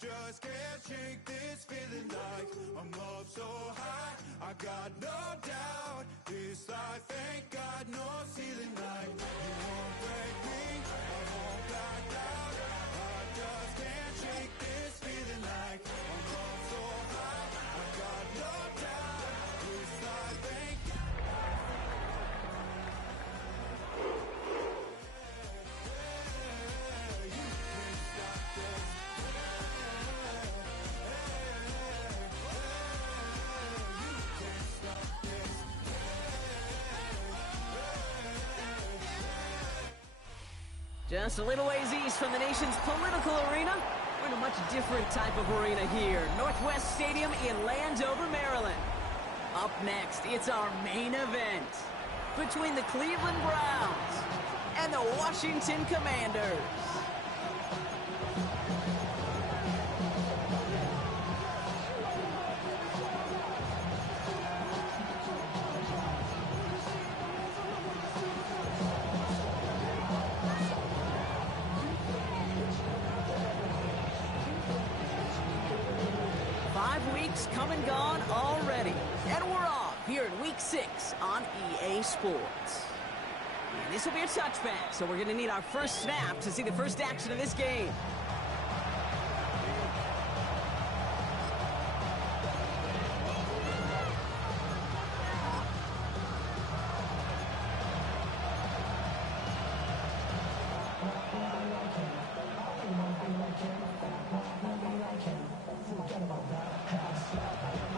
Just can't shake this feeling like I'm up so high. I got no doubt this life ain't got no ceiling like you won't break me. I won't back down. I just can't shake this feeling like I'm up so high. I got no doubt this life ain't Just a little ways east from the nation's political arena, we're in a much different type of arena here. Northwest Stadium in Landover, Maryland. Up next, it's our main event between the Cleveland Browns and the Washington Commanders. 5 weeks come and gone already. And we're off here in Week 6 on EA Sports. And this will be a touchback, so we're going to need our first snap to see the first action of this game.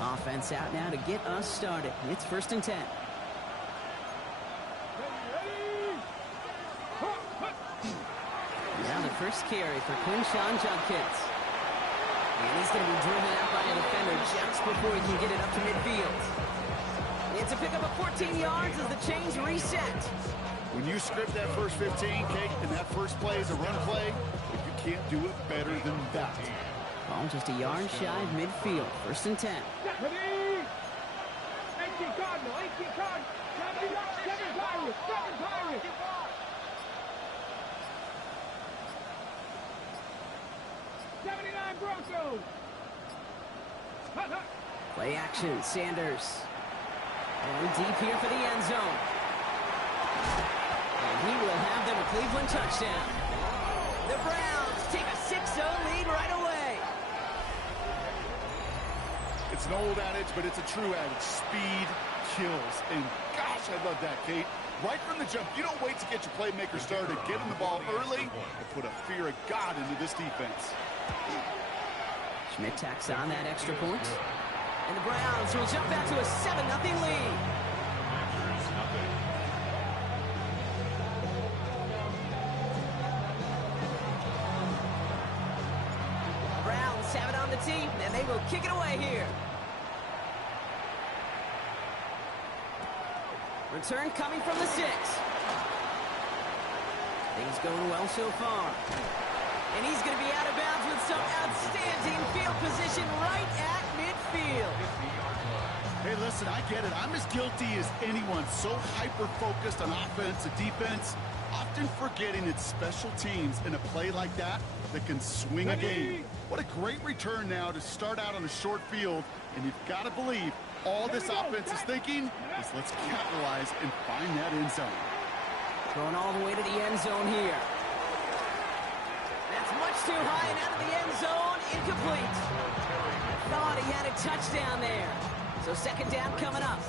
Offense out now to get us started. It's 1st and 10. Now the first carry for Quinshawn Judkins. And he's going to be driven out by a defender just before he can get it up to midfield. It's a pickup of 14 yards as the chains reset. When you script that first 15, Kate, and that first play is a run play, you can't do it better than that. Ball just a yard shy of midfield. 1st and 10. Play action, Sanders. And deep here for the end zone. And he will have them a Cleveland touchdown. The Browns take a 6-0 lead right away. It's an old adage, but it's a true adage. Speed kills. And gosh, I love that, Kate. Right from the jump, you don't wait to get your playmaker started. Get him the ball early and put a fear of God into this defense. Schmidt tacks on that extra point. And the Browns will jump out to a 7-0 lead. Browns have it on the tee, and they will kick it away here. Return coming from the 6. Things going well so far. And he's going to be out of bounds with some outstanding field position right at midfield. Hey, listen, I get it. I'm as guilty as anyone. So hyper-focused on offense and defense, often forgetting it's special teams in a play like that that can swing a game. What a great return now to start out on a short field. And you've got to believe all this offense is thinking is let's capitalize and find that end zone. Going all the way to the end zone here. That's much too high and out of the end zone. Incomplete. Thought he had a touchdown there. So 2nd down coming up.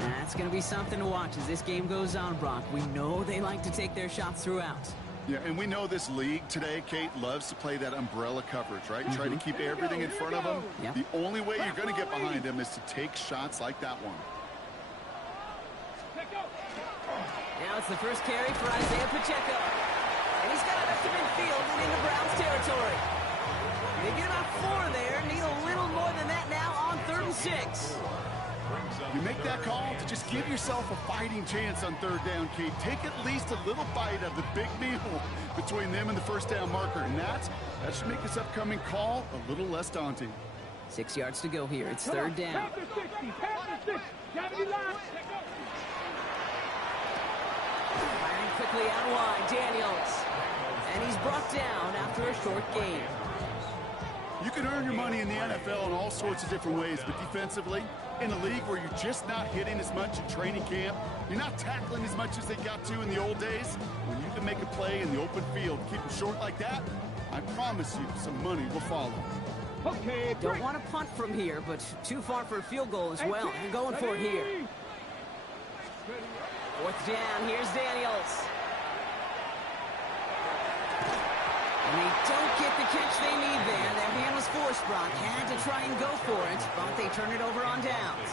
That's going to be something to watch as this game goes on, Brock. We know they like to take their shots throughout. Yeah, and we know this league today, Kate, loves to play that umbrella coverage, right? Try to keep everything in front of them. Yep. The only way you're going to get behind them is to take shots like that one. Now it's the first carry for Isaiah Pacheco. And he's got it up to midfield and into Browns territory. They get about 4 there. Need a little more than that now on 3rd and 6. You make that call to just give yourself a fighting chance on third down, Kate. Take at least a little bite of the big meal between them and the first down marker. And that should make this upcoming call a little less daunting. 6 yards to go here. It's third down. Firing quickly out wide, Daniels. And he's brought down after a short gain. You can earn your money in the NFL in all sorts of different ways, but defensively, in a league where you're just not hitting as much in training camp, you're not tackling as much as they got to in the old days, when you can make a play in the open field, keep them short like that, I promise you some money will follow. Okay, don't want to punt from here, but too far for a field goal as well. They're going for it here. Fourth down, here's Daniels. And they don't get the catch they need there. Their hand was forced, Brock. Had to try and go for it, but they turn it over on downs.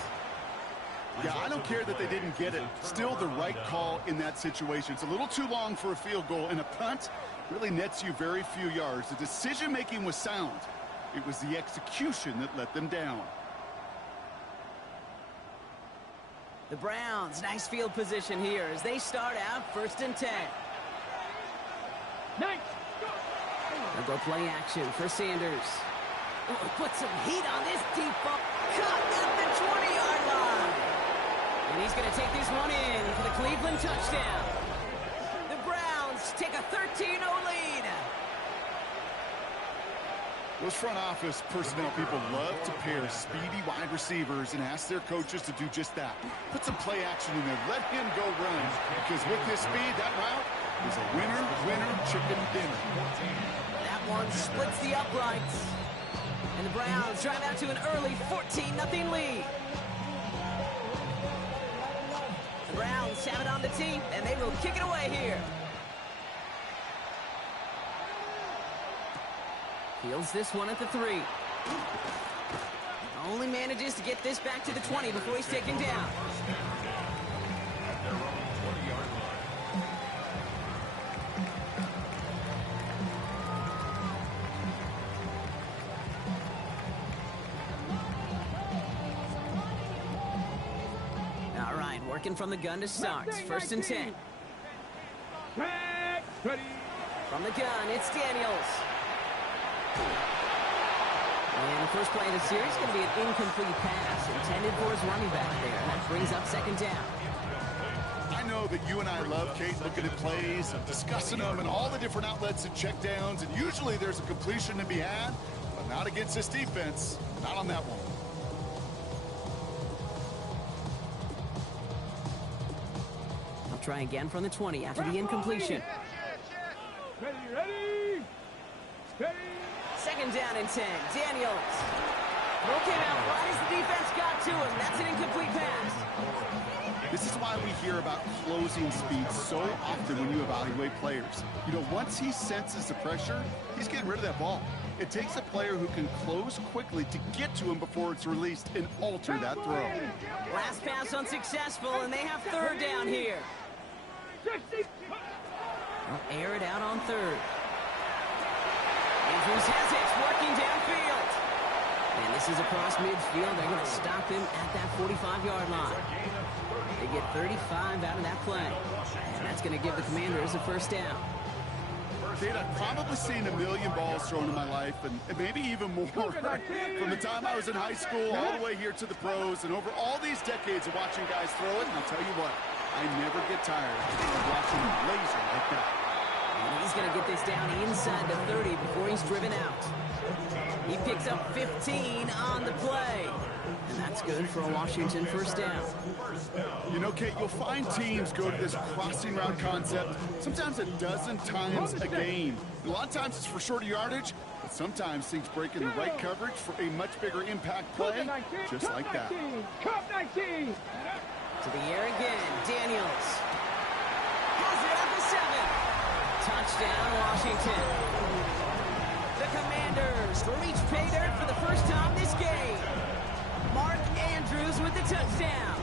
Yeah, I don't care that they didn't get it. Still the right call in that situation. It's a little too long for a field goal, and a punt really nets you very few yards. The decision-making was sound. It was the execution that let them down. The Browns, nice field position here as they start out 1st and 10. Nice. They'll go play action for Sanders. Oh, put some heat on this deep ball. Caught at the 20-yard line. And he's going to take this one in for the Cleveland touchdown. The Browns take a 13-0 lead. Those front office personnel people love to pair speedy wide receivers and ask their coaches to do just that. Put some play action in there. Let him go run. Because with his speed, that route is a winner, chicken dinner. That one splits the uprights. And the Browns drive out to an early 14-0 lead. The Browns have it on the tee, and they will kick it away here. Fields this one at the 3. Only manages to get this back to the 20 before he's taken down. All right, working from the gun to start. 1st and 10. From the gun, it's Daniels. And the first play of the series is going to be an incomplete pass intended for his running back there. That brings up 2nd down. I know that you and I love, Kate, looking at plays and discussing them and all the different outlets and checkdowns, and usually there's a completion to be had, but not against this defense. Not on that one. I'll try again from the 20 after the incompletion. Ready. 2nd down and 10. Daniels. Throw came out right as the defense got to him. That's an incomplete pass. This is why we hear about closing speed so often when you evaluate players. You know, once he senses the pressure, he's getting rid of that ball. It takes a player who can close quickly to get to him before it's released and alter that throw. Last pass unsuccessful, and they have 3rd down here. They'll air it out on 3rd. Andrews has it, working downfield. And this is across midfield. They're going to stop him at that 45-yard line. They get 35 out of that play. And that's going to give the Commanders a 1st down. Kate, I've probably seen a million balls thrown in my life, and maybe even more. From the time I was in high school all the way here to the pros, and over all these decades of watching guys throw it, and I'll tell you what, I never get tired of watching them laser like that. And he's going to get this down inside the 30 before he's driven out. He picks up 15 on the play. And that's good for a Washington 1st down. You know, Kate, you'll find teams go to this crossing route concept sometimes a dozen times a game. A lot of times it's for shorter yardage, but sometimes things break in the right coverage for a much bigger impact play, just like that. To the air again, Daniels. Has it at the 7. Touchdown, Washington. The Commanders reach pay dirt for the first time this game. Mark Andrews with the touchdown.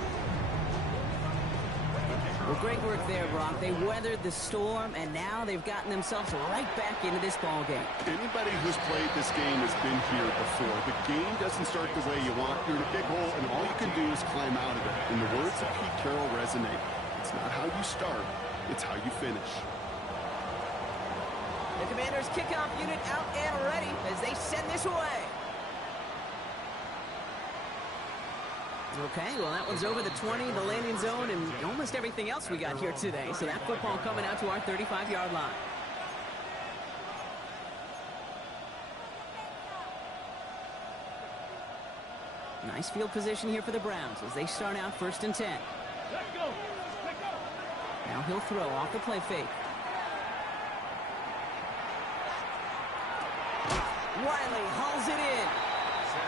Well, great work there, Brock. They weathered the storm, and now they've gotten themselves right back into this ball game. Anybody who's played this game has been here before. The game doesn't start the way you want. You're in a big hole, and all you can do is climb out of it. And the words of Pete Carroll resonate. It's not how you start, it's how you finish. The Commanders' kickoff unit out and ready as they send this away. Okay, well, that one's over the 20, the landing zone, and almost everything else we got here today. So that football coming out to our 35-yard line. Nice field position here for the Browns as they start out 1st and 10. Now he'll throw off the play fake. Wiley hauls it in.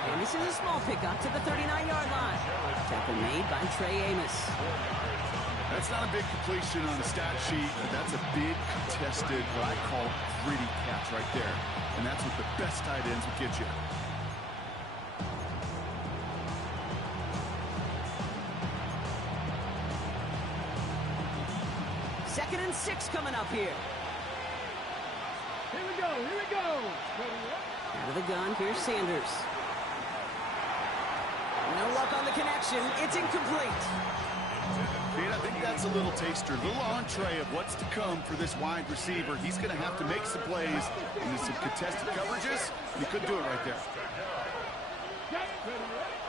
And this is a small pickup to the 39-yard line. Tackle made by Trey Amos. That's not a big completion on the stat sheet, but that's a big contested, what I call gritty catch right there. And that's what the best tight ends will get you. Second and 6 coming up here. Here we go, here we go. Out of the gun, here's Sanders. No luck on the connection. It's incomplete. Pete, I think that's a little taster, a little entree of what's to come for this wide receiver. He's going to have to make some plays into some contested coverages. He could do it right there.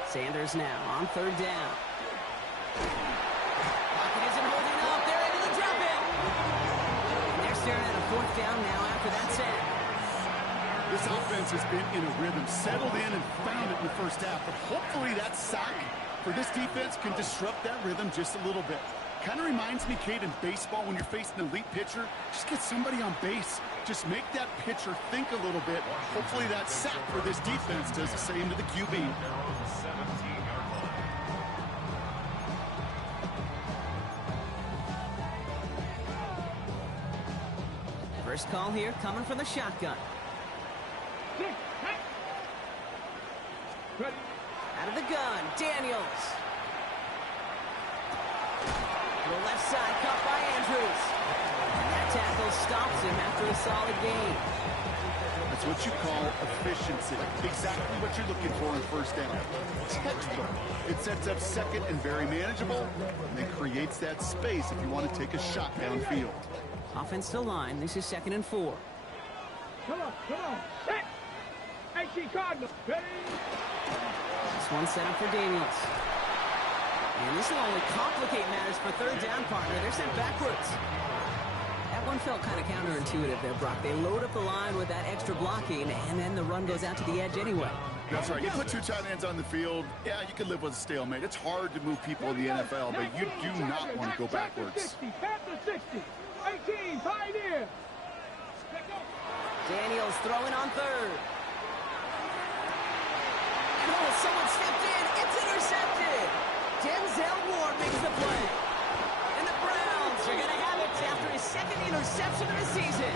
Sanders now on 3rd down. Pocket isn't holding up. They're able to drop it. And they're staring at a 4th down now after that sack. This offense has been in a rhythm, settled in and found it in the first half. But hopefully that sack for this defense can disrupt that rhythm just a little bit. Kind of reminds me, Kate, in baseball when you're facing an elite pitcher, just get somebody on base. Just make that pitcher think a little bit. Hopefully that sack for this defense does the same to the QB. First call here coming from the shotgun. Out of the gun, Daniels. The left side cut by Andrews. And that tackle stops him after a solid gain. That's what you call efficiency. Exactly what you're looking for in 1st down. Textbook. It sets up 2nd and very manageable, and then creates that space if you want to take a shot downfield. Offense to line. This is 2nd and 4. Come on, come on. Set. AC Cardinal. Ready? This one set up for Daniels. And this will only complicate matters for 3rd down, partner. They're sent backwards. That one felt kind of counterintuitive there, Brock. They load up the line with that extra blocking, and then the run goes out to the edge anyway. That's right. You put 2 tight ends on the field, yeah, you can live with a stalemate. It's hard to move people in the NFL, but you do not want to go backwards. 60, 18, Pioneer. Daniels throwing on 3rd. Oh, someone stepped in. It's intercepted. Denzel Ward makes the play. And the Browns are going to have it after his 2nd interception of the season.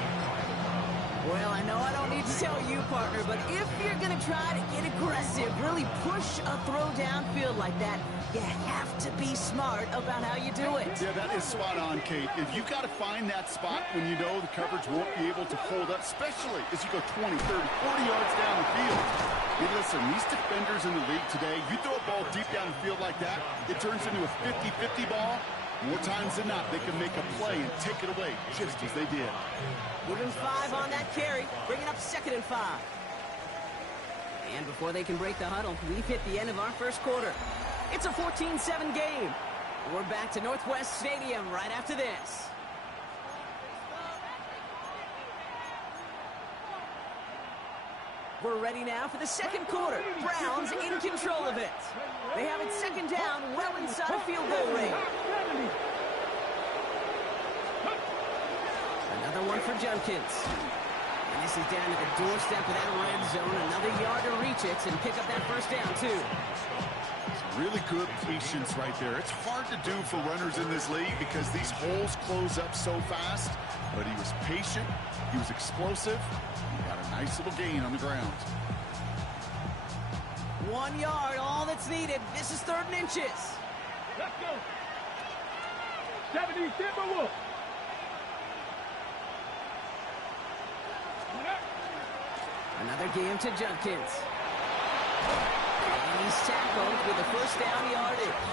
Well, I know I don't need to tell you, partner, but if you're going to try to get aggressive, really push a throw downfield like that, you have to be smart about how you do it. Yeah, that is spot on, Kate. If you've got to find that spot when you know the coverage won't be able to hold up, especially as you go 20, 30, 40 yards down the field. Hey, listen, these defenders in the league today, you throw a ball deep down the field like that, it turns into a 50-50 ball. More times than not, they can make a play and take it away, just as they did. Give him 5 on that carry, bringing up 2nd and 5. And before they can break the huddle, we've hit the end of our 1st quarter. It's a 14-7 game. We're back to Northwest Stadium right after this. We're ready now for the 2nd quarter. Browns in control of it. They have it 2nd down, well inside a field goal range. Another one for Junkins. And this is down to the doorstep of that red zone. Another yard to reach it and pick up that 1st down, too. Really good patience right there. It's hard to do for runners in this league because these holes close up so fast. But he was patient. He was explosive. He got a nice little gain on the ground. 1 yard, all that's needed. This is 3rd and inches. Let's go. 70 Timberwolves. Another game to Junkins. And he's tackled with a first down yardage.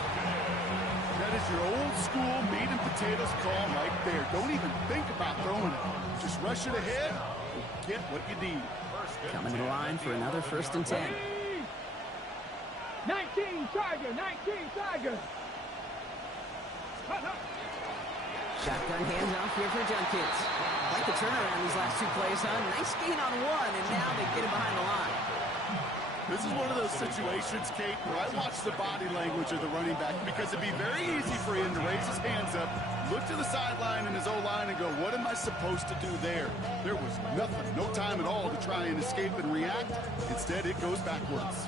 That is your old school meat and potatoes call right there. Don't even think about throwing it. Just rush it ahead and get what you need. Coming to the line for another 1st and 10. 19 Tiger, 19 Tiger. Shotgun handoff here for Junkins. Like the turnaround these last 2 plays, huh? Nice gain on 1, and now they get it behind the line. This is one of those situations, Kate, where I watch the body language of the running back because it'd be very easy for him to raise his hands up, look to the sideline and his O-line and go, what am I supposed to do there? There was nothing, no time at all to try and escape and react. Instead, it goes backwards.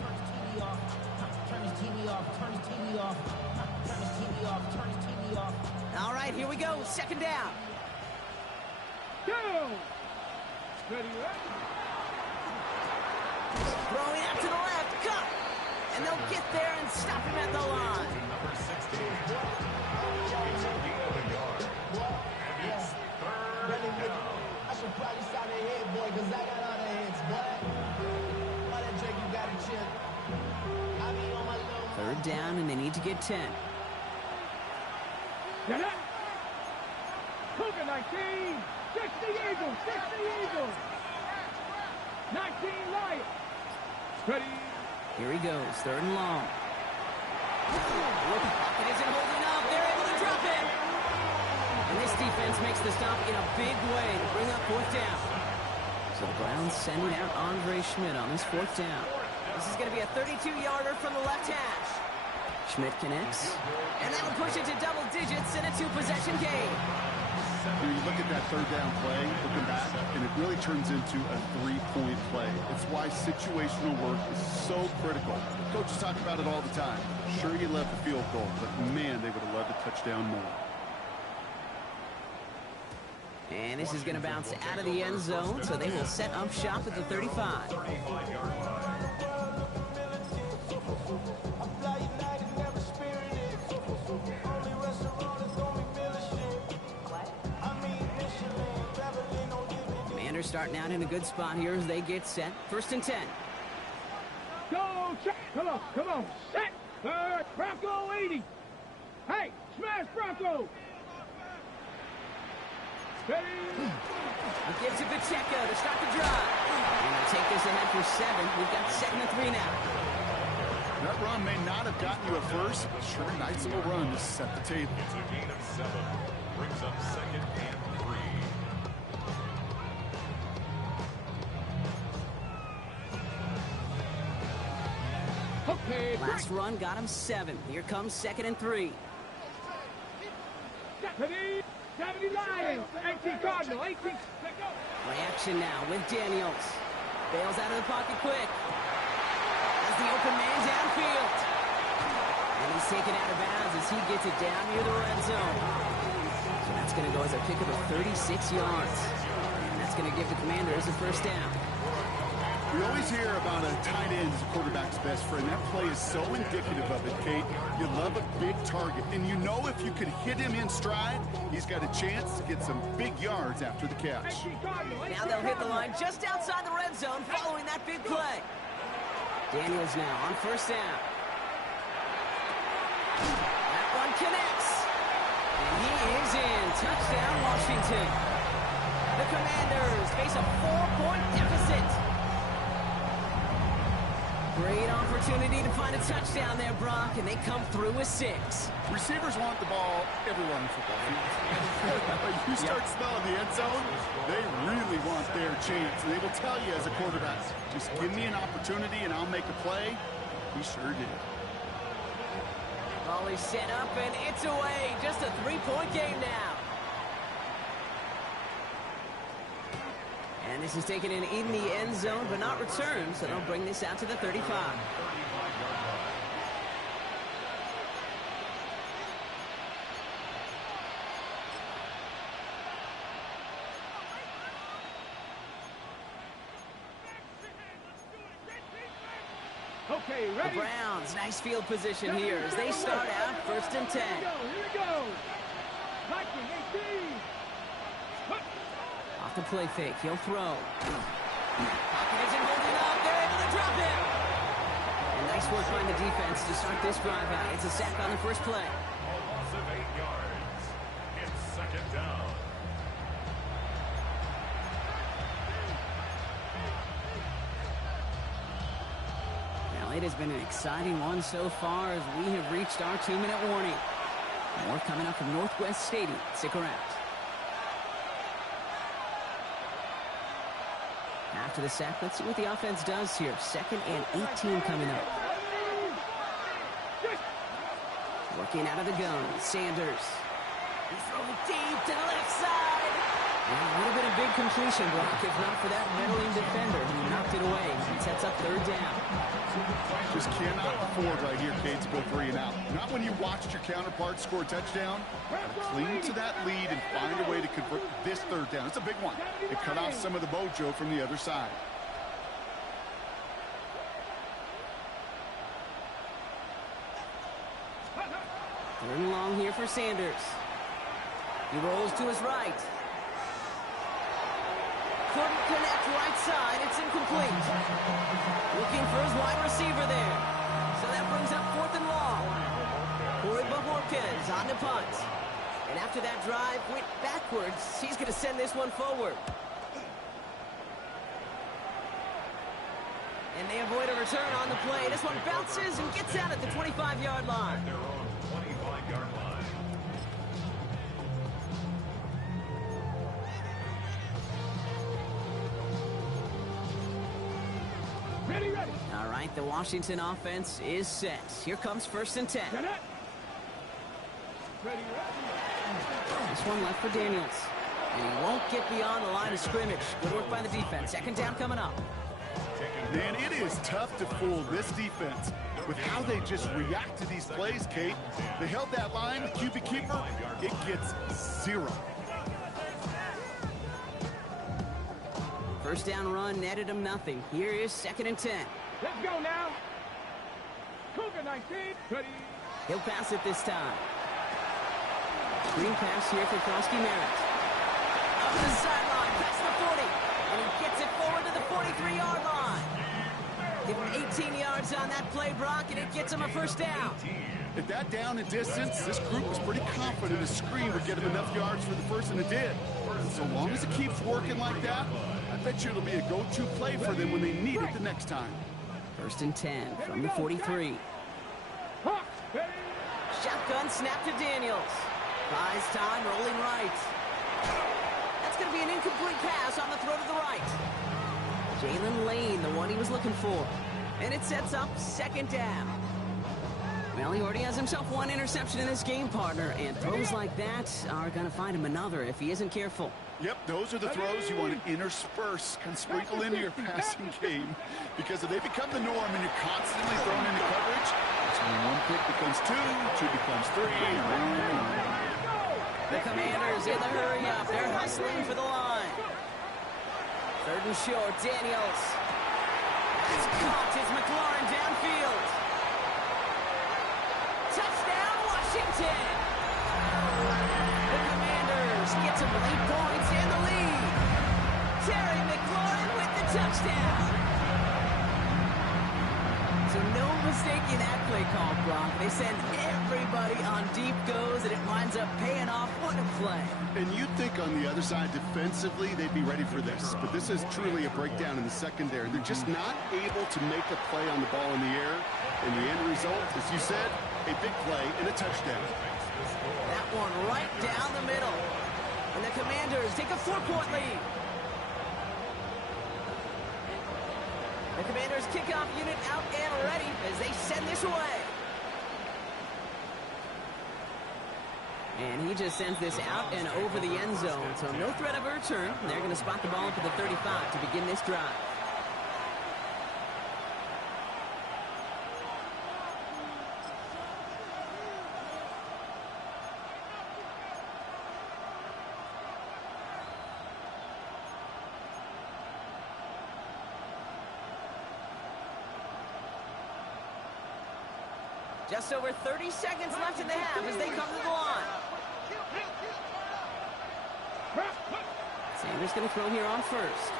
All right, here we go. 2nd down. Go. Ready, ready. Throwing out to the left. Cut. And they'll get there and stop him at the line. Number 16. It's a gain of a yard. And it's 3rd down. I should probably start a head, boy, because I got all the hits, boy. All that Drake, you got a chip. I be on my little... 3rd down, and they need to get 10. Get it. Cougar 19. 60 Eagles, 60 Eagles. 19 Lions. Ready. Here he goes. 3rd and long. Pocket isn't holding up. They're able to drop it. And this defense makes the stop in a big way to bring up 4th down. So the Browns sending out Andre Schmidt on this 4th down. This is going to be a 32-yarder from the left hash. Schmidt connects. And that will push it to double digits in a 2-possession game. You look at that 3rd down play, looking back, and it really turns into a 3-point play. It's why situational work is so critical. Coaches talk about it all the time. Sure, you love the field goal, but man, they would have loved a touchdown more. And this is going to bounce out of the end zone, so they will set up shop at the 35. Commanders starting out in a good spot here as they get set. 1st and 10. Go, check. Come on. Set. Bronco 80. Hey, smash Bronco. Ready. He gives it Pacheco to start the drive. And they'll take this ahead for 7. We've got 2nd and 3 now. That run may not have gotten you at first, but sure, nice little run to set the table. It's a gain of 7. Brings up 2nd and 3. Okay. Last run got him 7. Here comes 2nd and 3. 70 Lions. 18 Cardinal. 18. Play action now with Daniels. Bails out of the pocket quick. Has the open man downfield. And he's taken out of bounds as he gets it down near the red zone. So that's going to go as a pick of 36 yards. And that's going to give the Commanders a 1st down. We always hear about a tight end as a quarterback's best friend. That play is so indicative of it, Kate. You love a big target, and you know if you could hit him in stride, he's got a chance to get some big yards after the catch. Now they'll hit the line just outside the red zone following that big play. Daniels now on 1st down. That one connects. And he is in. Touchdown, Washington. The Commanders face a 4-point deficit. Great opportunity to find a touchdown there, Brock, and they come through with 6. Receivers want the ball everywhere on the football field. When you start smelling the end zone, they really want their chance. And they will tell you as a quarterback, just give me an opportunity and I'll make a play. He sure did. Ball is set up, and it's away. Just a 3-point game now. And this is taken in the end zone, but not returned, so they'll bring this out to the 35. Okay, The ready. Browns, nice field position here as they start out 1st and 10. Here we go. Viking 18. Off the play fake, he'll throw. Pocket isn't holding up, they're able to drop him. And nice work by the defense to start this drive out. It's a sack on the first play. A loss of 8 yards. It's second down. Well, it has been an exciting one so far as we have reached our 2-minute warning. More coming up from Northwest Stadium. Stick around. After the sack, let's see what the offense does here. 2nd and 18 coming up. Working out of the gun, Sanders. He's throwing deep to the left side. Well, it would have been a big completion block if not for that meddling defender who knocked it away. It sets up 3rd down. Just cannot afford right here, Cade, to go 3 and out. Not when you watched your counterpart score a touchdown. Cling to that lead and find a way to convert this 3rd down. It's a big one. It cut off some of the mojo from the other side. 3rd and long here for Sanders. He rolls to his right. Couldn't connect right side. It's incomplete. Looking for his wide receiver there. So that brings up 4th and long. Corey Bajorquez on the punt. And after that drive went backwards, he's going to send this one forward. And they avoid a return on the play. This one bounces and gets out at the 25-yard line. Their own 25-yard line. Ready, ready. All right, the Washington offense is set. Here comes 1st and 10. Get it. Ready, ready. This one left for Daniels. And he won't get beyond the line of scrimmage. Good work by the defense. 2nd down coming up. Man, it is tough to fool this defense with how they just react to these plays, Kate. They held that line, the QB keeper, it gets 0. 1st down run netted him nothing. Here is 2nd and 10. Let's go now. Cougar 19. Ready. He'll pass it this time. Screen pass here for Krosky Merritt. Up the sideline, past the 40. And he gets it forward to the 43-yard line. Give him 18 yards on that play, Brock, and it gets him a 1st down. At that down and distance, this group was pretty confident a screen would get him enough yards for the 1st, and it did. And so long as it keeps working like that, I bet you it'll be a go-to play for them when they need it the next time. 1st and 10 from the 43. Hawks. Ready. Shotgun snap to Daniels. Buys time, rolling right. That's going to be an incomplete pass on the throw to the right. Jalen Lane, the one he was looking for. And it sets up 2nd down. Well, he already has himself 1 interception in this game, partner, and throws like that are going to find him another if he isn't careful. Yep, those are the throws you want to intersperse and sprinkle into your passing game, because if they become the norm and you're constantly thrown into coverage, that's when 1 pick becomes 2, 2 becomes 3, and on. The Commanders in the hurry-up. They're hustling for the line. 3rd and short, Daniels. It's caught. It's McLaurin downfield. Touchdown, Washington! The Commanders get some late points and the lead. Terry McLaurin with the touchdown. So no mistaking that play call, Brock. They send everybody on deep goes, and it winds up paying off. What a play. And you'd think on the other side, defensively, they'd be ready for this. But this is truly a breakdown in the secondary. They're just not able to make a play on the ball in the air. And the end result, as you said, a big play and a touchdown. That one right down the middle. And the Commanders take a 4-point lead. The Commanders kickoff unit out and ready as they send this away. And he just sends this out and over the end zone. So no threat of a return. They're going to spot the ball up at the 35 to begin this drive. Just over 30 seconds left in the half as they come to the line. Sanders going to throw here on first.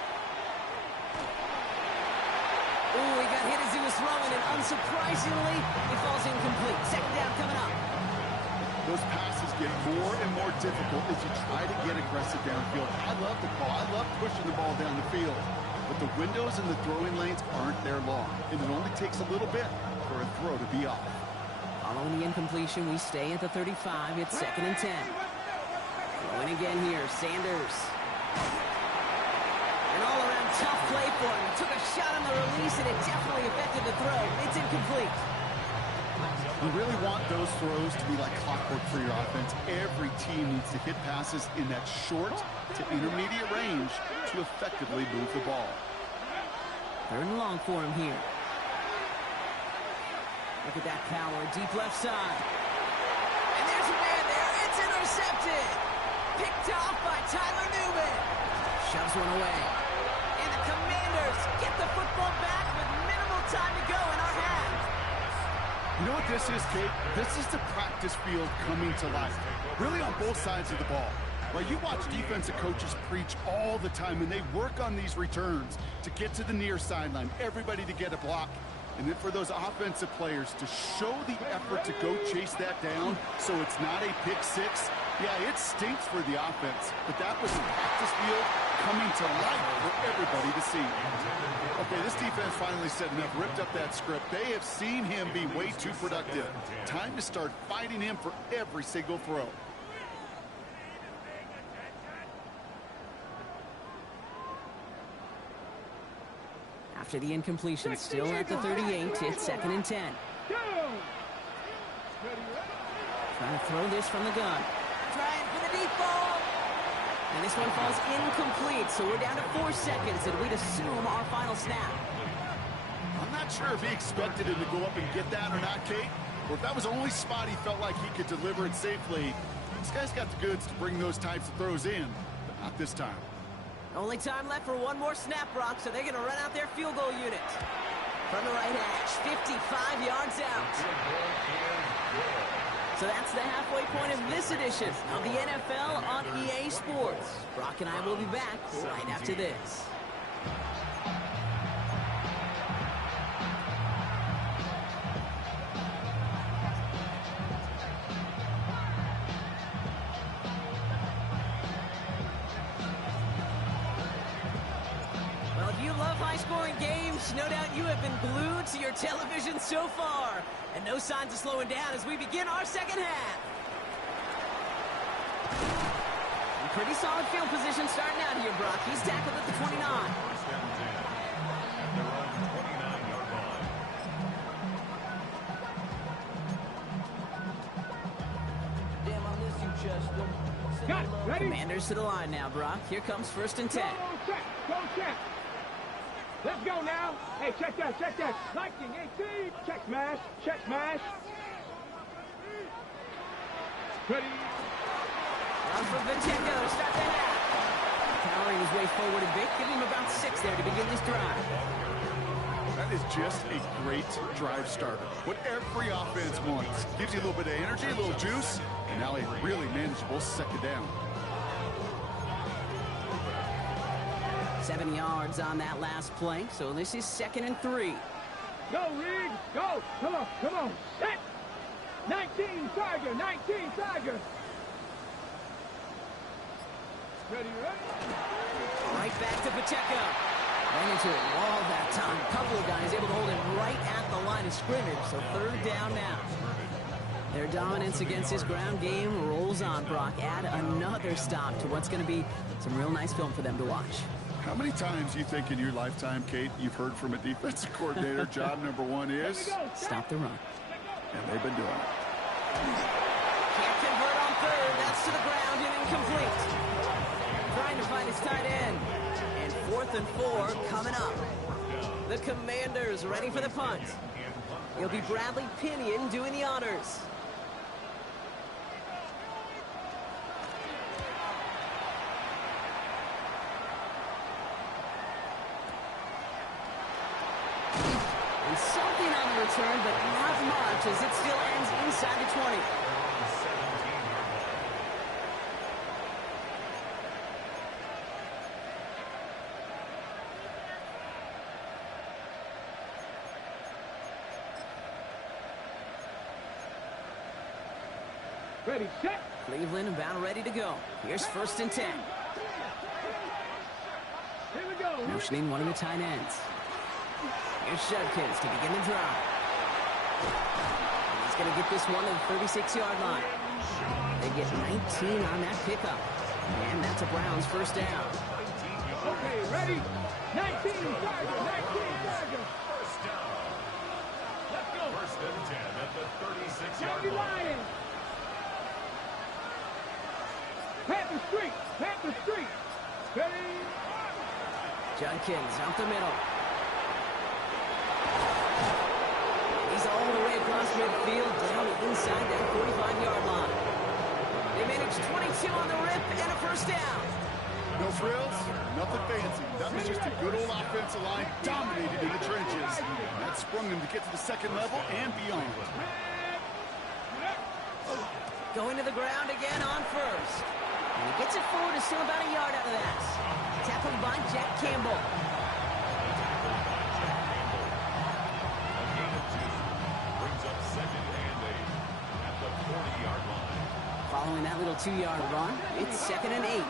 Ooh, he got hit as he was throwing, and unsurprisingly, it falls incomplete. Second down coming up. Those passes get more and more difficult as you try to get aggressive downfield. I love the call. I love pushing the ball down the field. But the windows in the throwing lanes aren't there long, and it only takes a little bit for a throw to be off. Following the incompletion, we stay at the 35. It's 2nd and 10. Throwing again here, Sanders. An all-around tough play for him. He took a shot on the release, and it definitely affected the throw. It's incomplete. You really want those throws to be like clockwork for your offense. Every team needs to hit passes in that short to intermediate range to effectively move the ball. 3rd and long for him here. Look at that power, deep left side. And there's a man there. It's intercepted. Picked off by Tyler Newman. Shoves one away. And the Commanders get the football back with minimal time to go in our half. You know what this is, Kate? This is the practice field coming to life. Really on both sides of the ball. Right, you watch defensive coaches preach all the time, and they work on these returns to get to the near sideline, everybody to get a block. And then for those offensive players to show the effort to go chase that down so it's not a pick six. Yeah, it stinks for the offense, but that was the practice field coming to life for everybody to see. Okay, this defense finally said enough, ripped up that script. They have seen him be way too productive. Time to start fighting him for every single throw. After the incompletion, still at the 38, it's 2nd and 10. Trying to throw this from the gun. Trying for the deep ball. And this one falls incomplete, so we're down to 4 seconds, and we'd assume our final snap. I'm not sure if he expected him to go up and get that or not, Kate, or if that was the only spot he felt like he could deliver it safely. This guy's got the goods to bring those types of throws in, but not this time. Only time left for one more snap, Brock, so they're going to run out their field goal unit. From the right hash, 55 yards out. So that's the halfway point of this edition of the NFL on EA Sports. Brock and I will be back right after this. High-scoring games, no doubt you have been glued to your television so far. And no signs of slowing down as we begin our second half. And pretty solid field position starting out here, Brock. He's tackled at the 29. Damn, I miss you, Chester. Got it. Ready? Commanders to the line now, Brock. Here comes 1st and 10. Go check. Go check. Let's go now. Hey, check that, check that. Lightning, 18. Check smash, check smash. Ready. Run for Pacheco to start the half. Powering his way forward a bit. Give him about 6 there to begin this drive. That is just a great drive starter. What every offense wants. Gives you a little bit of energy, a little juice, and now a really manageable second down. 7 yards on that last play, so this is 2nd and 3. Go, Reed. Go. Come on, come on. Set. 19, Tiger. 19, Tiger. Ready, ready. Right back to Pacheco. Ran into a wall that time. A couple of guys able to hold him right at the line of scrimmage, so 3rd down now. Their dominance against this ground game rolls on, Brock. Add another stop to what's going to be some real nice film for them to watch. How many times do you think in your lifetime, Kate, you've heard from a defensive coordinator, job number 1 is? Stop the run. And they've been doing it. Can't convert on 3rd. That's to the ground and incomplete. Trying to find his tight end. And 4th and 4 coming up. The Commanders ready for the punt. It'll be Bradley Pinion doing the honors. And something on the return, but not much as it still ends inside the 20. Ready, set. Cleveland about ready to go. Here's 1st and 10. Here we go. Motioning one of the tight ends. Here's Judkins to begin the drive. And he's going to get this one to the 36-yard line. They get 19 on that pickup. And that's a Browns 1st down. Okay, ready? 19, Tiger, 19, Tiger. First down. Let's go. 1st and 10 at the 36-yard Johnny line. Lions. Panther Street, Panther Street. Ready? Judkins out the middle. He's all the way across midfield down inside that 45-yard line. They managed 22 on the rip and a 1st down. No frills, nothing fancy. That was just a good old offensive line dominated in the trenches. That sprung them to get to the 2nd level and beyond. Going to the ground again on 1st. And he gets it forward to still about a yard out of that. Tackled by Jack Campbell. Brings up 2nd and 8 at the 40-yard line. Following that little 2-yard run, it's 2nd and 8.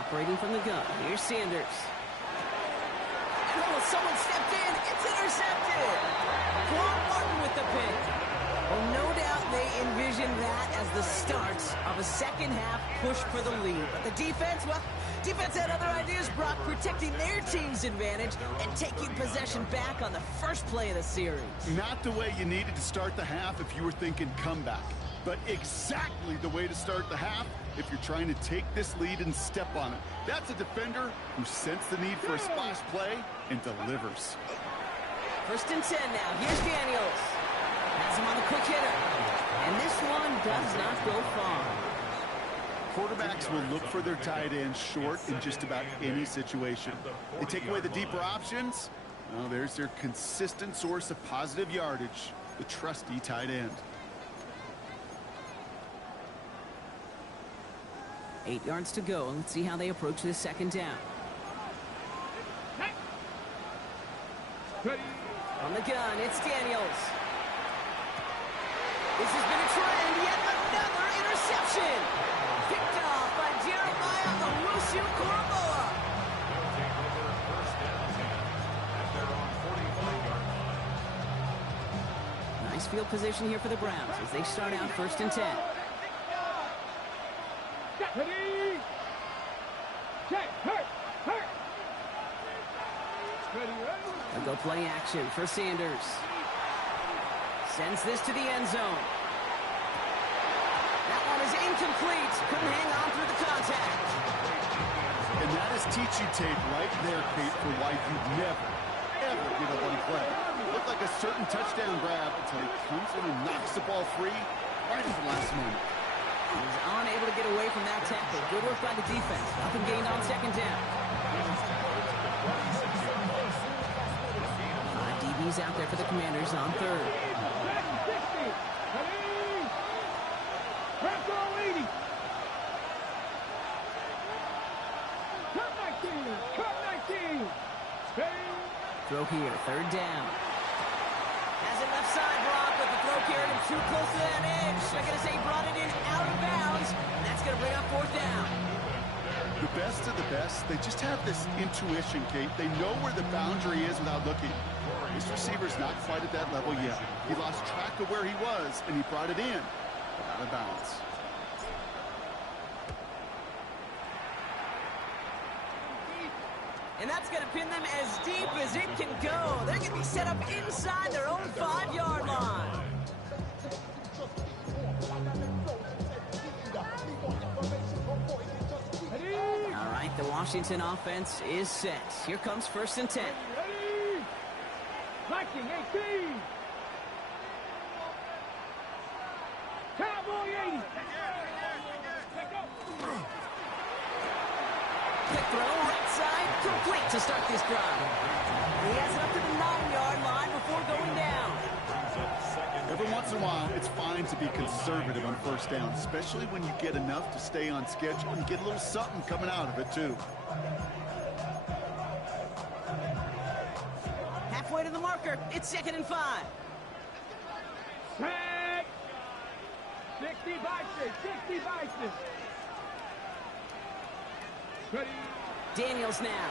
Operating from the gun, here's Sanders. Oh, someone stepped in. It's intercepted. Quan Martin with the pick. Well, no doubt they envisioned that as the start of a 2nd half push for the lead. But the defense, well, defense had other ideas, Brock, protecting their team's advantage and taking possession back on the 1st play of the series. Not the way you needed to start the half if you were thinking comeback, but exactly the way to start the half if you're trying to take this lead and step on it. That's a defender who sensed the need for a splash play and delivers. 1st and 10 now. Here's Daniels. Has him on the quick hitter. And this one does not go far. Quarterbacks will look for their tight ends short in just about any situation. They take away the deeper options. Well, there's their consistent source of positive yardage, the trusty tight end. 8 yards to go. Let's see how they approach this 2nd down. Ready? On the gun, it's Daniels. This has been a trend. Yet another interception. Picked off by Jeremiah Owusu-Koramoah. They'll take over 1st down 10 at their own 45-yard line. Nice field position here for the Browns as they start out 1st and 10. Ready? Check, hurt, hurt. Ready, ready? They'll go play action for Sanders. Sends this to the end zone. That one is incomplete. Couldn't hang on through the contact. And that is teaching tape right there, Kate, for why you never, ever give up on a play. Looked like a certain touchdown grab until he comes in and knocks the ball free right at the last moment. He was unable to get away from that tackle. Good work by the defense. Nothing gained on 2nd down. 5 DBs out there for the Commanders on 3rd. 60. Ready? Press all 80. Cut 19. Cut 19. Ready? Throw here, 3rd down. Has it left side, Brock, but the throw carried him too close to that edge. They're going to say he brought it in out of bounds, and that's going to bring up 4th down. The best of the best, they just have this intuition, Kate. They know where the boundary is without looking. This receiver's not quite at that level yet. He lost track of where he was, and he brought it in, but out of bounds. And that's going to pin them as deep as it can go. They're going to be set up inside their own 5-yard line. All right, the Washington offense is set. Here comes 1st and 10. Ready? Viking 18. Cowboy 80. Quick throw, right side, complete to start this drive. He has it up to the 9-yard line before going down. Every once in a while, it's fine to be conservative on 1st down, especially when you get enough to stay on schedule and get a little something coming out of it, too. Halfway to the marker, it's 2nd and 5. 60 vices, 60 vices. Ready. Daniels now.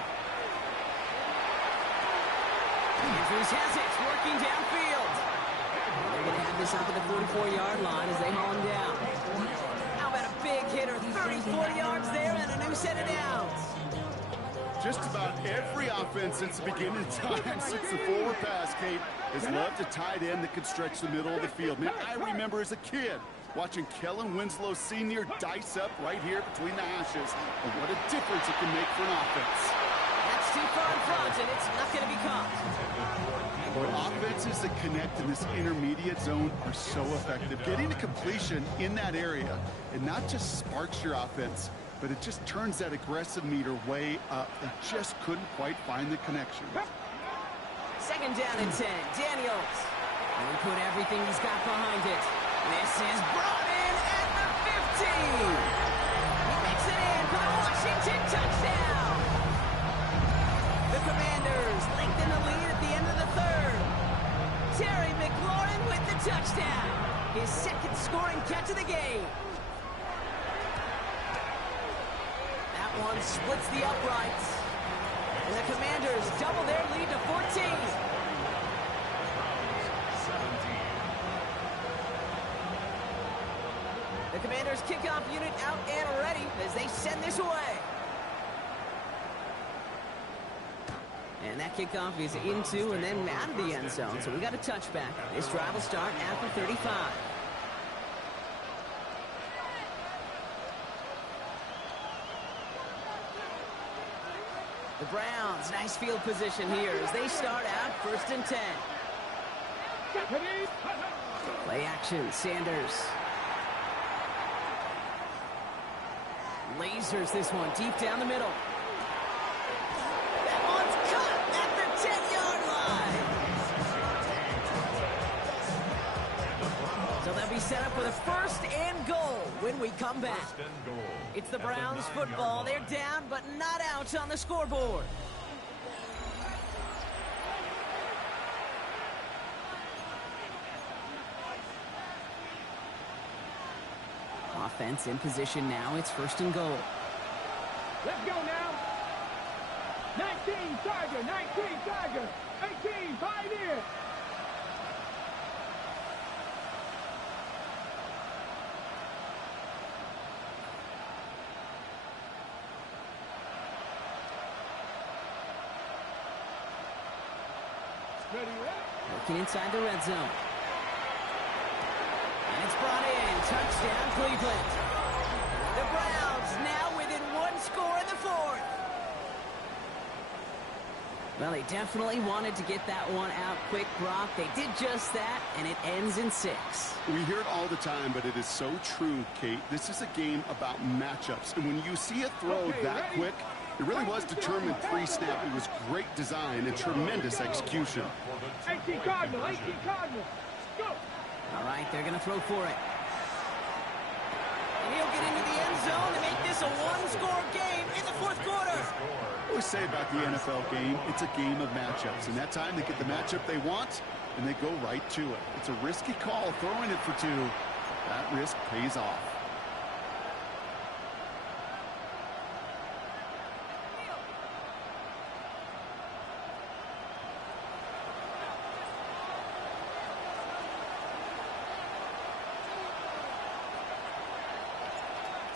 Andrews has it, working downfield. They're going to have this up at the 44-yard line as they haul him down. How about a big hitter, 34 yards there and a new set of downs. Just about every offense since the beginning of time, since the forward pass, Kate, has loved a tight end that can stretch the middle of the field. Man, I remember as a kid watching Kellen Winslow Sr. dice up right here between the hashes, and what a difference it can make for an offense. That's too far in front, and it's not going to be caught. Boy, offenses that connect in this intermediate zone are so effective. Getting a completion in that area, it not just sparks your offense, but it just turns that aggressive meter way up. They just couldn't quite find the connection. Second down and 10. Daniels. And he put everything he's got behind it. This is brought in at the 15. He makes it in for the Washington touchdown. The Commanders lengthen the lead at the end of the third. Terry McLaurin with the touchdown. His second scoring catch of the game. That one splits the uprights. And the Commanders double their lead to 14. The Commanders kickoff unit out and ready as they send this away. And that kickoff is into and then out of the end zone. So we got a touchback. This drive will start after 35. The Browns, nice field position here as they start out 1st and 10. Play action, Sanders. Lasers this one deep down the middle. That one's cut at the 10-yard line. So they'll be set up with a 1st and goal when we come back. It's the Browns football. They're down but not out on the scoreboard. Offense in position now. It's 1st and goal. Let's go now. 19 Tiger, 19 Tiger, 18 Pioneer. Working inside the red zone. And it's brought in. Touchdown, Cleveland. The Browns now within 1 score in the 4th. Well, they definitely wanted to get that one out quick, Brock. They did just that, and it ends in 6. We hear it all the time, but it is so true, Kate. This is a game about matchups. And when you see a throw that quick, it really was determined pre-snap. It was great design and tremendous execution. 18 Cardinal, 18 Cardinal. Go. All right, they're going to throw for it. And he'll get into the end zone to make this a 1-score game in the 4th quarter. I always say about the NFL game, it's a game of matchups. And that time they get the matchup they want, and they go right to it. It's a risky call throwing it for 2. That risk pays off.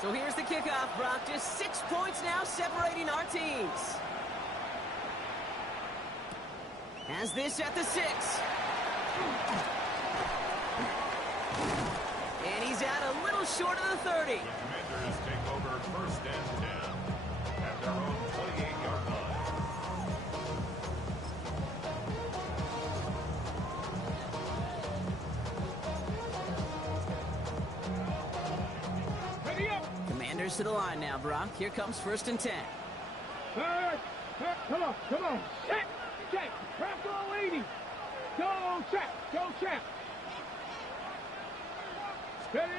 So here's the kickoff, Brock. Just 6 points now separating our teams. Has this at the 6. And he's out a little short of the 30. The Commanders take over 1st and 10 at their own 28-yard line. Ready up. Commanders to the line now, Brock. Here comes 1st and 10. Come on, come on. Check, check. Press all 80. Go check, go check. Ready.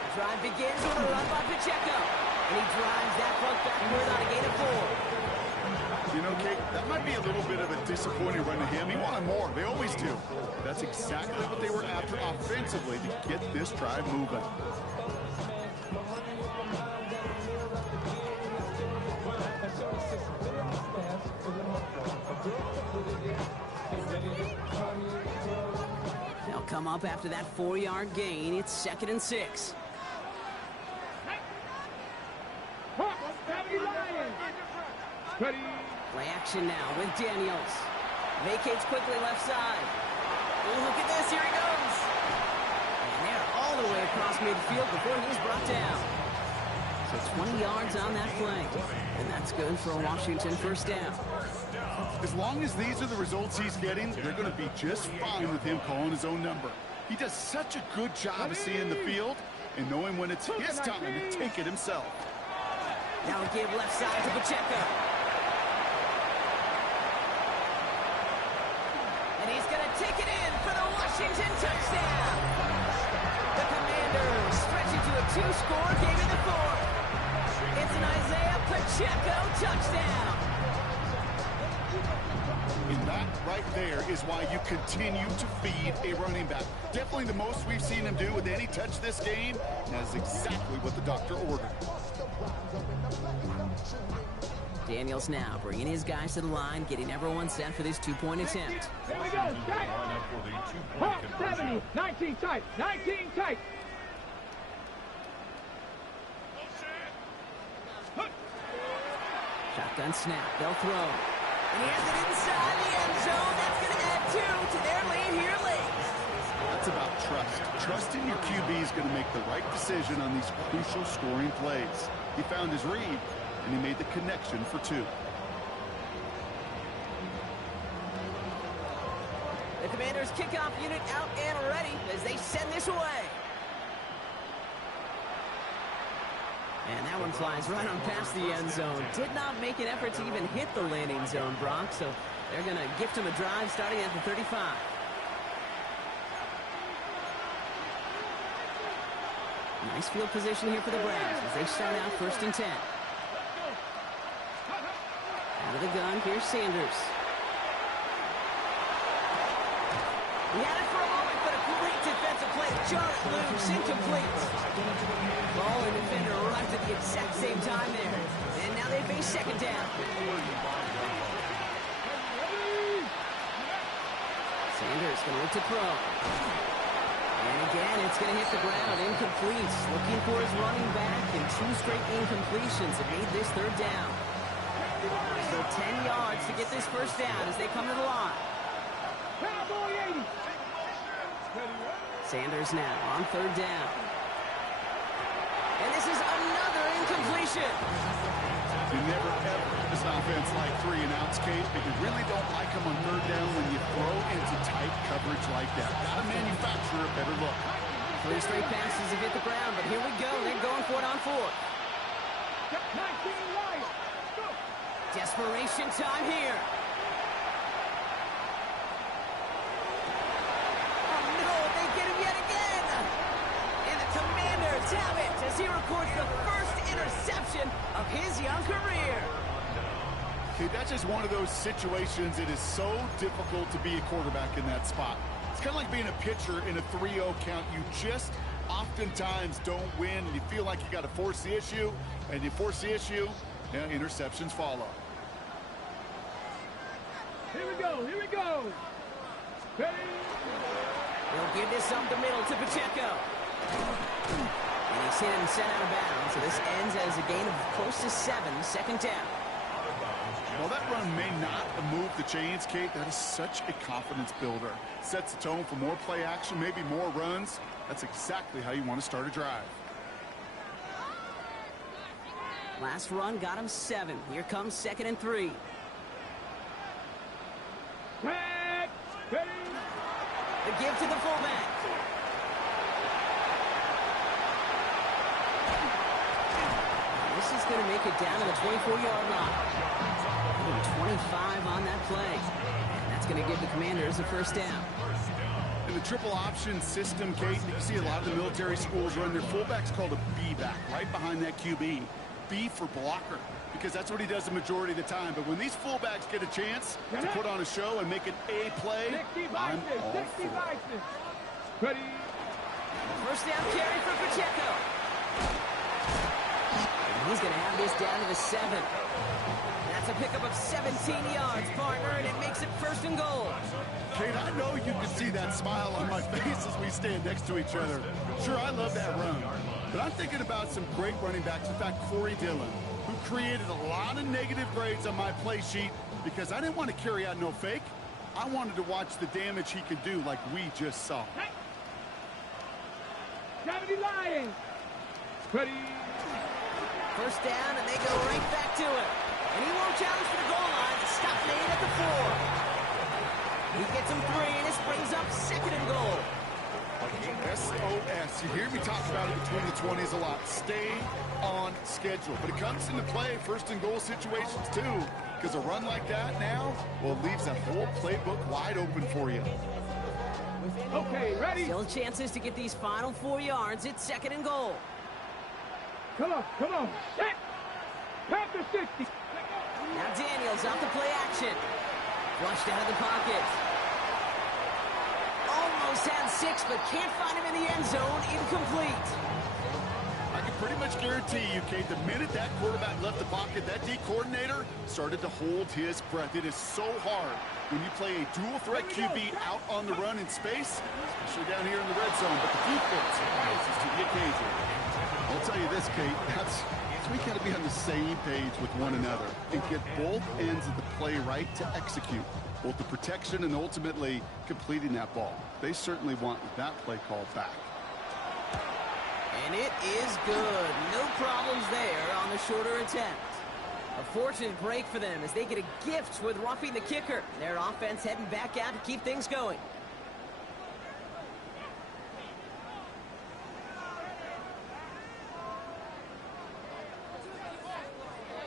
The drive begins with a run by Pacheco. And he drives that puck backward on a gain of 4. You know, Kate, that might be a little bit of a disappointing run to him. He wanted more. They always do. That's exactly what they were after offensively to get this drive moving. They'll come up after that 4-yard gain. It's 2nd and 6. Play action now with Daniels. Vacates quickly left side. Oh, look at this. Here he goes. And they're all the way across midfield before he's brought down. So 20 yards on that play. And that's good for a Washington first down. As long as these are the results he's getting, they're going to be just fine with him calling his own number. He does such a good job of seeing the field and knowing when it's his time to take it himself. Now a give left side to Pacheco. And he's going to take it in for the Washington touchdown. The Commanders stretch it to a 2-score game in the 4th. It's an Isaiah Pacheco touchdown. And that right there is why you continue to feed a running back. Definitely the most we've seen him do with any touch this game. And that is exactly what the doctor ordered. Daniels now bringing his guys to the line, getting everyone set for this 2-point attempt. Here we go, set. 70, 19 tight, 19 tight. Shotgun snap, they'll throw. And he has it inside the end zone. That's going to add 2 to their lead here late. That's about trust. Trusting your QB is going to make the right decision on these crucial scoring plays. He found his read, and he made the connection for 2. The Commanders' kickoff unit out and ready as they send this away. And that one flies right on past the end zone. Did not make an effort to even hit the landing zone, Brock, so they're going to gift him a drive starting at the 35. Nice field position here for the Browns as they start out 1st and 10. Out of the gun, here's Sanders. He had it for a moment, but a great defensive play. Jarrett loose, incomplete. Ball and defender arrived at the exact same time there. And now they face 2nd down. Sanders going to look to throw. And again, it's going to hit the ground. Incomplete. Looking for his running back, and 2 straight incompletions have made this 3rd down. So 10 yards to get this first down as they come to the line. Sanders now on 3rd down. And this is another incompletion. You never ever this offense like 3-and-outs, Kate, but you really don't like them on 3rd down when you throw into tight coverage like that. Got to manufacture a better look. 3 straight passes have hit the ground, but here we go. They're going for it on 4th. Desperation time here. Oh no, they get him yet again. And the Commanders have it as he records the first interception of his young career. Okay, that's just one of those situations. It is so difficult to be a quarterback in that spot. It's kind of like being a pitcher in a 3-0 count. You just oftentimes don't win, and you feel like you got to force the issue, and you force the issue, and interceptions follow. Here we go, here we go. Ready? They'll give this up the middle to Pacheco. And he's hit and sent out of bounds, so this ends as a gain of close to 7, 2nd down. While that run may not move the chains, Kate, that is such a confidence builder. Sets the tone for more play action, maybe more runs. That's exactly how you want to start a drive. Last run got him 7. Here comes 2nd and 3. The give to the fullback. This is going to make it down to the 24-yard line. 25 on that play. And that's going to give the Commanders a first down. In the triple option system, Kate, you see a lot of the military schools run their fullbacks called a B-back, right behind that QB. B for blocker because that's what he does the majority of the time. But when these fullbacks get a chance to put on a show and make an A play, I'm all for it. Ready. First down carry for Pacheco. And he's going to have this down to the 7. That's a pickup of 17 yards, partner, and it makes it first and goal. Kate, I know you can see that smile on my face as we stand next to each other. Sure, I love that run. But I'm thinking about some great running backs. In fact, Corey Dillon, who created a lot of negative grades on my play sheet because I didn't want to carry out no fake. I wanted to watch the damage he could do like we just saw. Hey. 70 Lions. Ready. First down, and they go right back to it. And he won't challenge for the goal line. Stop made at the 4. He gets him 3, and this brings up second and goal. SOS. You hear me talk about it between the 20s a lot. Stay on schedule. But it comes into play first and goal situations too. Because a run like that now, well, it leaves that whole playbook wide open for you. Okay, ready. Still chances to get these final 4 yards. It's second and goal. Come on, come on. Set. Panther 60. Now Daniels off the play action. Flushed out of the pocket. Almost had 6, but can't find him in the end zone. Incomplete. I can pretty much guarantee you, Kate, the minute that quarterback left the pocket, that D coordinator started to hold his breath. It is so hard when you play a dual-threat QB out on the run in space, especially down here in the red zone, but the defense rises to the occasion. I'll tell you this, Kate, that's we got to be on the same page with one another and get both ends of the play right to execute, both the protection and ultimately completing that ball. They certainly want that play called back. And it is good. No problems there on the shorter attempt. A fortunate break for them as they get a gift with roughing the kicker. Their offense heading back out to keep things going.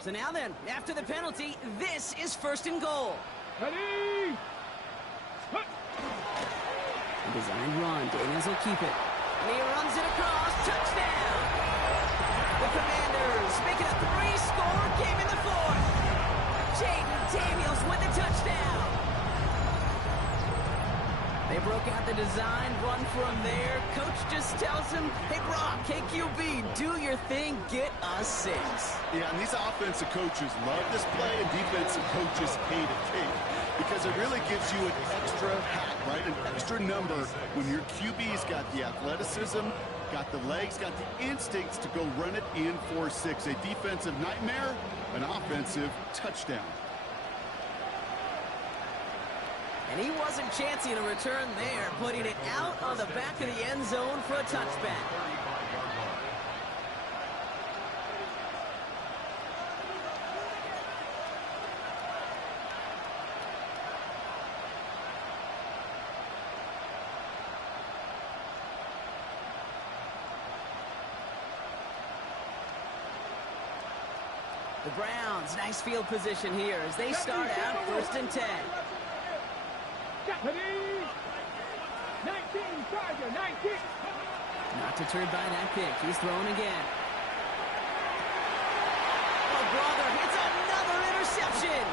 So now then, after the penalty, this is first and goal. Ready. Designed run. Daniels will keep it. And he runs it across. Touchdown! The Commanders make it a 3-score game in the 4th. Jaden Daniels with the touchdown. They broke out the design run for him there. Coach just tells him, hey, Brock, KQB, do your thing, get us 6. Yeah, and these offensive coaches love this play, and defensive coaches hate it, Kate, because it really gives you an extra hat, right? An extra number when your QB's got the athleticism, got the legs, got the instincts to go run it in 4-6. A defensive nightmare, an offensive touchdown. And he wasn't chancing a return there, putting it out on the back of the end zone for a touchback. The Browns, nice field position here as they start out 1st and 10. Ready. 19, Tiger, 19. Not deterred by that pick. He's throwing again. Oh, brother, it's another interception.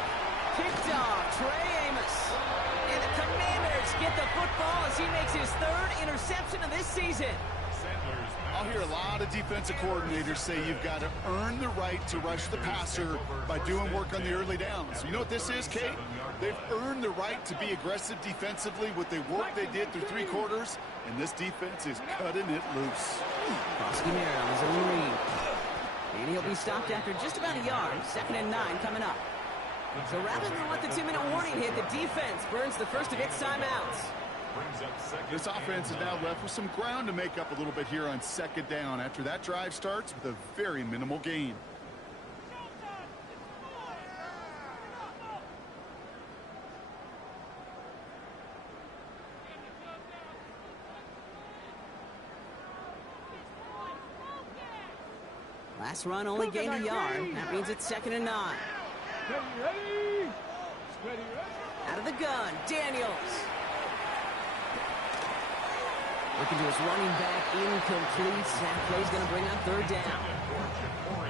Picked off Trey Amos. And the Commanders get the football as he makes his 3rd interception of this season. I'll hear a lot of defensive coordinators say you've got to earn the right to rush the passer by doing work on the early downs. You know what this is, Kate? They've earned the right to be aggressive defensively with the work they did through 3 quarters, and this defense is cutting it loose. Bosquinero is in the lead. And he'll be stopped after just about a yard. 2nd and 9 coming up. So rather than let the 2-minute warning hit, the defense burns the first of its timeouts. This offense is now left with some ground to make up a little bit here on 2nd down after that drive starts with a very minimal gain. Last run only gained a yard. That means it's 2nd and 9. Ready. Out of the gun, Daniels. Looking to his running back, incomplete. That play's going to bring up third down.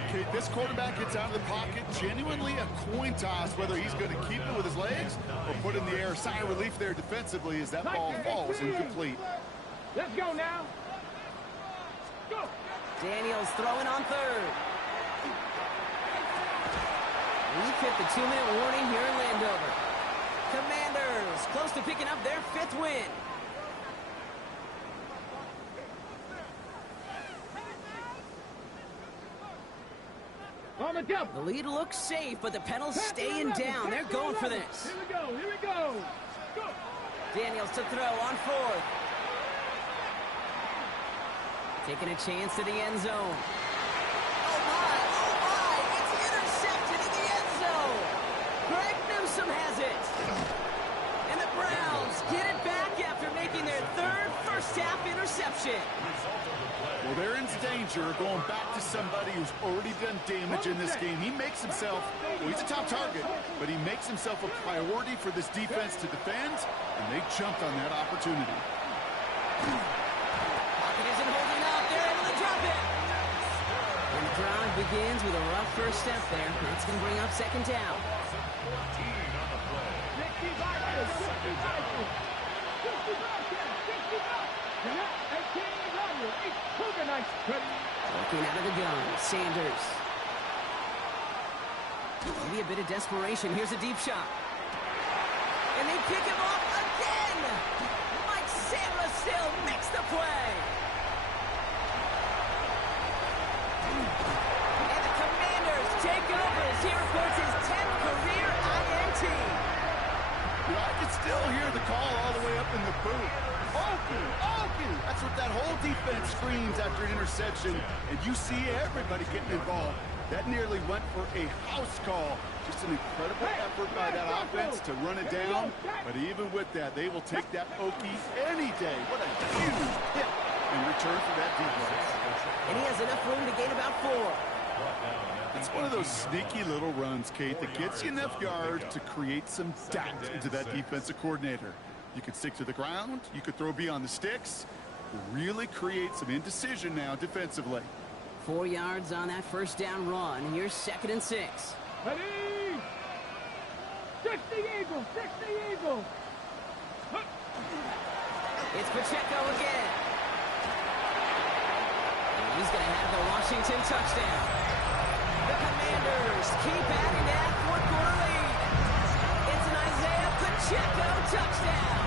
Okay, this quarterback gets out of the pocket, genuinely a coin toss, whether he's going to keep it with his legs or put it in the air. Sigh of relief there defensively as that ball falls incomplete. Let's go now. Go. Daniels throwing on third. We've hit the 2-minute warning here in Landover. Commanders close to picking up their 5th win. On the double. The lead looks safe, but the Penals staying down. They're going for this. Here we go. Here we go. Go. Daniels to throw on 4th. Taking a chance to the end zone. Oh my, it's intercepted in the end zone. Greg Newsome has it. And the Browns get it back after making their 3rd first-half interception. Well, they're in danger of going back to somebody who's already done damage in this game. He makes himself, well, he's a top target, but he makes himself a priority for this defense to defend, and they jumped on that opportunity. Pocket isn't holding up. They're able to drop it. And the drive begins with a rough first step there. That's going to bring up second down. Looking out of the gun, Sanders. Maybe a bit of desperation. Here's a deep shot. And they pick him off again. Mike Sanders still makes the play. And the Commanders take over as he reports his 10th career INT. You know, I can still hear the call all the way up in the booth. Open, open! That's what that whole defense screams after an interception, and you see everybody getting involved. That nearly went for a house call. Just an incredible effort by that offense to run it down, but even with that, they will take that Okie any day. What a huge hit in return for that defense. And he has enough room to gain about 4. It's one of those sneaky little runs, Kate, that gets you enough yards to create some doubt into that defensive coordinator. You could stick to the ground. You could throw beyond the sticks. Really create some indecision now defensively. 4 yards on that first down run. Here's 2nd and 6. Ready? 60 Eagles. 60 Eagles. It's Pacheco again. And he's going to have the Washington touchdown. The Commanders keep adding to that 4th-quarter lead. It's an Isaiah Pacheco touchdown.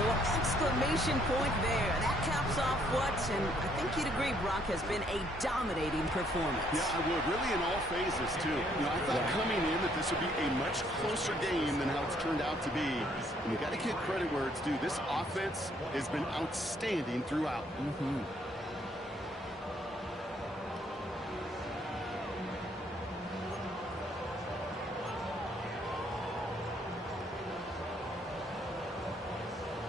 So an exclamation point there. That caps off what, and I think you'd agree, Brock, has been a dominating performance. Yeah, I would. Really in all phases, too. You know, I thought coming in that this would be a much closer game than how it's turned out to be. And you got to give credit where it's due. This offense has been outstanding throughout.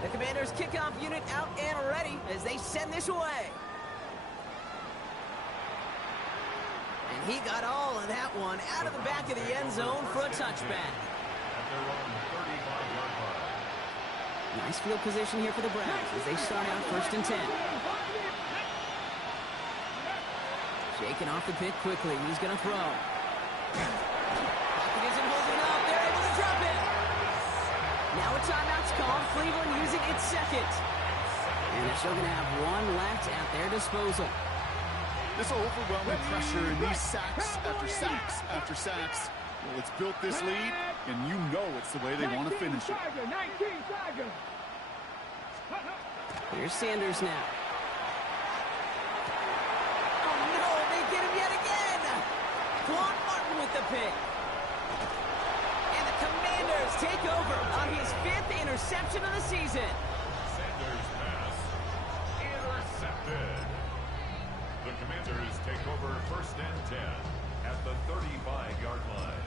The Commanders' kickoff unit out and ready as they send this away. And he got all of that one out of the back of the end zone for a touchback. Nice field position here for the Browns as they start out 1st and 10. Shaking off the pick quickly. He's going to throw. Pocket isn't holding up. They're able to drop it. Now a timeout's called. Cleveland using its 2nd. And they're still going to have 1 left at their disposal. This overwhelming pressure in these sacks after sacks after sacks. Well, it's built this lead, and you know it's the way they want to finish it. Here's Sanders now. Oh, no, they get him yet again. Quan Martin with the pick. And the Commanders take over on his 5th interception of the season. Sanders' pass intercepted. The Commanders take over 1st and 10 at the 35-yard line.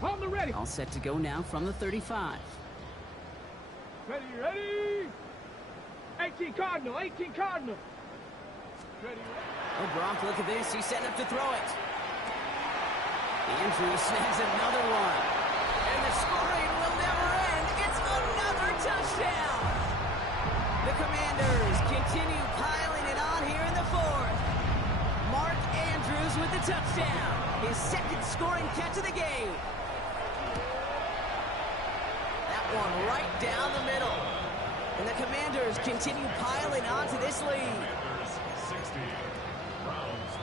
On the ready. All set to go now from the 35. Ready, ready. 18 Cardinal, 18 Cardinal. Ready, ready. Oh, Brock, look at this. He's setting up to throw it. Andrews snags another one. And the scoring will never end. It's another touchdown. The Commanders continue piling it on here in the fourth. Mark Andrews with the touchdown. His second scoring catch of the game. That one right down the middle. And the Commanders continue piling on to this lead. Commanders 60, Browns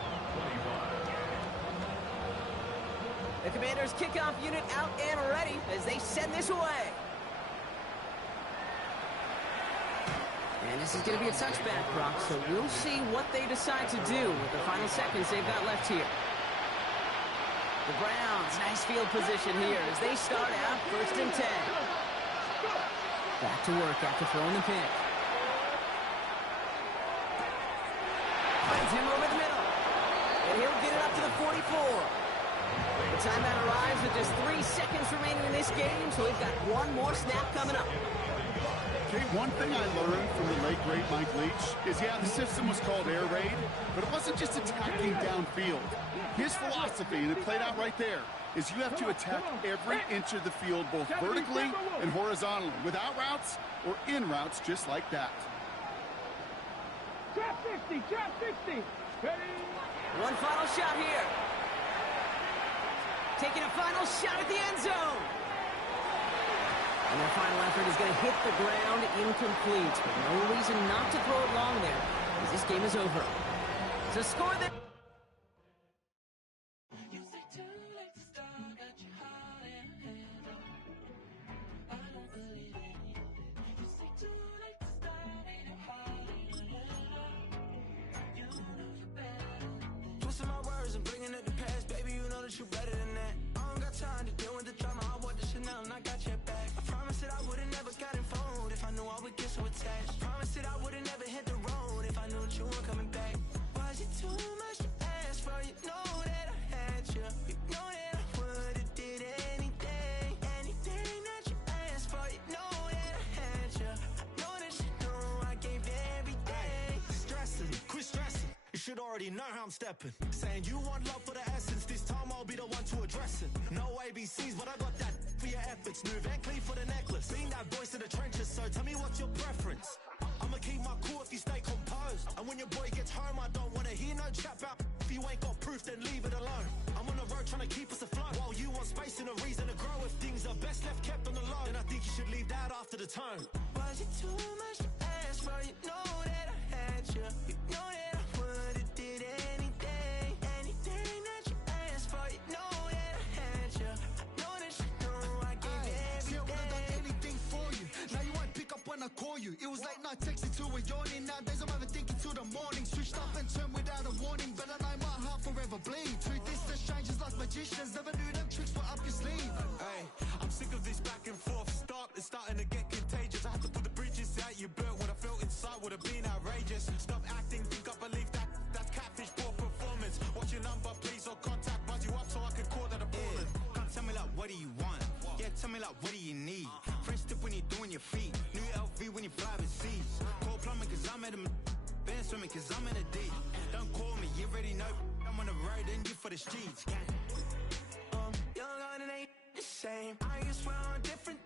25. The Commanders kickoff unit out and ready as they send this away. And this is going to be a touchback, Brock, so we'll see what they decide to do with the final seconds they've got left here. The Browns, nice field position here as they start out 1st and 10. Back to work after throwing the pick. Finds him over the middle. And he'll get it up to the 44. The timeout arrives with just 3 seconds remaining in this game, so we've got one more snap coming up. Okay, one thing I learned from the late, great Mike Leach is, yeah, the system was called air raid, but it wasn't just attacking downfield. His philosophy, and it played out right there, is you have to attack every inch of the field, both vertically and horizontally, without routes or in routes just like that. Trap 60, trap 60. Ready? One final shot here. Taking a final shot at the end zone. And their final effort is going to hit the ground incomplete. But no reason not to throw it long there, because this game is over. So score that. Twisting my words and bringing up the past, baby, you know that you're better than that. I don't got time to deal with the drama. I want the Chanel and I got your back. I promise that I would've never gotten phoned if I knew I would get so attached. I promise that I would've never hit the road if I knew that you weren't coming back. Was it too much to ask for? You know that I had you. You know that I would've did anything, anything that you asked for. You know that I had you. I know that you know I gave everything. Stressing, quit stressing. You should already know how I'm stepping. Saying you want love for the essence, this time I'll be the one to address it. No ABCs, but I got that for your efforts. Move and clean for the necklace. Being that voice in the trenches, so tell me what's your preference. I'ma keep my cool if you stay composed. And when your boy gets home, I don't wanna hear no chat about. If you ain't got proof, then leave it alone. I'm on the road trying to keep us afloat. While you want space and a reason to grow. If things are best left kept on the low, then I think you should leave that after the tone. Was it too much to ask for? You know that I had you. You know that I would've did anything, anything that you asked for. You know that I had you. I know that you know I gave everything. See, I would've done anything for you. Now you won't pick up when I call you. It was late night texting to a yawning. Nowadays I'm overthinking till the morning. Switched up and turned without a warning. But I know my heart forever bleed. Truth is the strangers like magicians. Never knew them tricks were up your sleeve. Hey, I'm sick of this back and forth. It's starting to get contagious. I had to put the bridges out you built. What I felt inside would have been outrageous. Stop acting, think I believe that. That's catfish, poor performance. What's your number, please, or contact. Buzz you up so I can call that a ballin'. Come tell me like, what do you want? Yeah, tell me like, what do you need? French tip when you're doing your feet. New LV when you fly overseas. Call plumbing cause I'm at a been swimming cause I'm in a deep. Don't call me, you already know. I'm on the road and you for the streets. Young and ain't the same. I guess we're on different